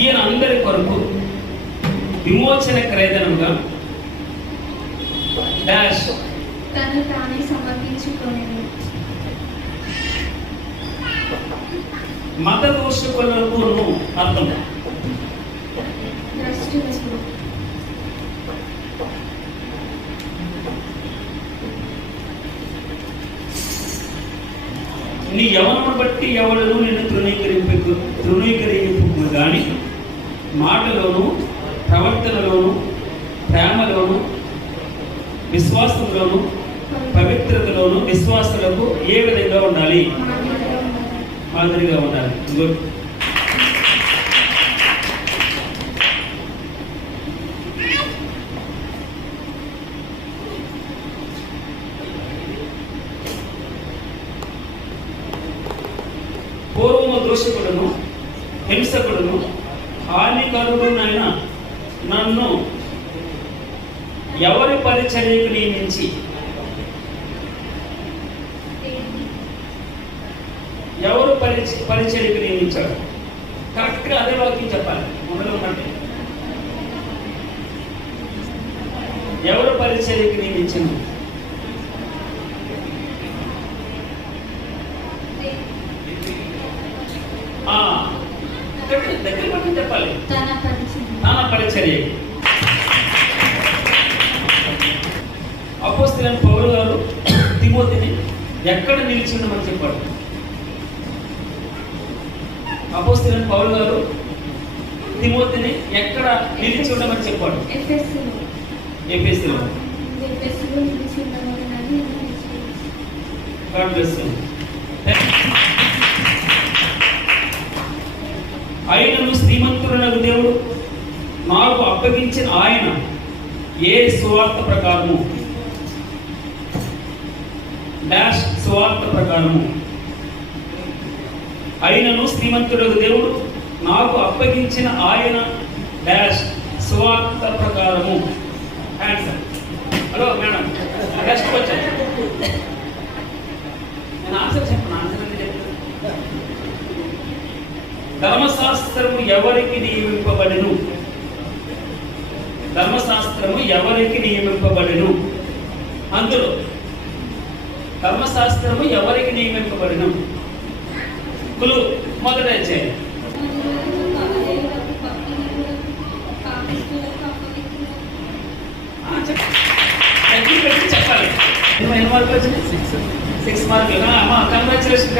ఈయన అందరి కొరకు విమోచన క్రయధనముగా డాష్ తను తానే సమర్పించుకొనెను. మత దోషకులకు అర్థం ద్రష్టులకు. నీ యవనము బట్టి ఎవడను నిన్ను తృణీకరింపు కానీ మాటలోను, ప్రవర్తనలోను, ప్రేమలోను, విశ్వాసంలోను, పవిత్రతలోను విశ్వాసులకు ఏ విధంగా ఉండాలి? మాదిరిగా ఉండాలి. గుడ్. పూర్వము దోషకుడును, హింసకుడును, హానికరుడునైన నన్ను ఎవరి పరిచర్యకు నియమించి ఎవరు పరిచర్యకు నియమించాడు? కరెక్ట్గా అదే వాక్యం చెప్పాలి. మొదలు ఉన్నట్టే ఎవరు పరిచర్యకు నియమించింది? దగ్గర పట్టి చెప్పాలి. తన పరిచర్య. అపోస్తలుడైన పౌలు గారు తిమోతిని ఎక్కడ నిలిచి ఉండమని చెప్పాడు? అపోస్తలుడైన పౌలు గారు తిమోతిని ఎక్కడ నిలిచి ఉండమని చెప్పాడు? ఎఫెసులో. ఆయనను శ్రీమంతుడైన దేవుడు నాకు అప్పగించిన ఆయన ఏ సువార్త ప్రకారము డాష్ సువార్త ప్రకారము ఆయనను శ్రీమంతుడైన దేవుడు నాకు అప్పగించిన ఆయన డాష్ సువార్త ప్రకారము. Answer. Hello madam, next question. నేను ఆన్సర్ చెప్పను. ఆన్సర్ అంటే చెప్తాను. ధర్మశాస్త్రము ఎవరికి నియమింపబడెను? ధర్మశాస్త్రము ఎవరికి నియమింపబడెను? అందులో ధర్మశాస్త్రము ఎవరికి నియమింపబడెను? కులు మొదట చేయాలి. చెప్పాలి. ఎన్ని మార్కులు వచ్చినాయి? 6 మార్కులు. కంగ్రాచులేషన్.